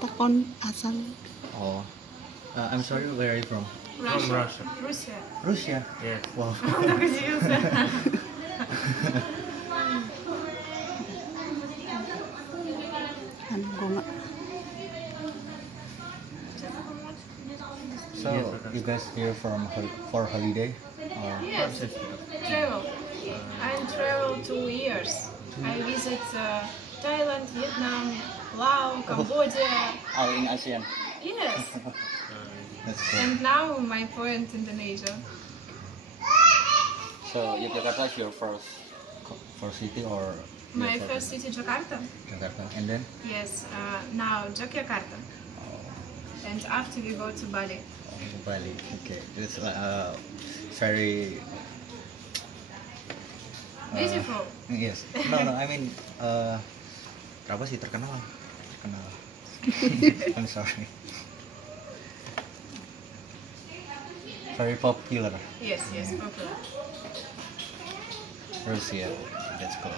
Takon asal. Oh, I'm sorry. Where are you from? From Russia. Russia. Russia. Yes. Wow. Он так удивился. Ano ko nga. So you guys here for holiday? Or Yes, travel. I travel 2 years. I visit Thailand, Vietnam, Laos, Cambodia. all in ASEAN? Yes, That's cool. and now my point Indonesia. So Yogyakarta is your first city or your My first city Jakarta. Jakarta, and then Yes, now Yogyakarta, and after we go to Bali. Bali. Okay, it's very Beautiful. yes. No. I mean, apa sih terkenal? I'm sorry. Very popular. Yes, popular. Russia. That's cool.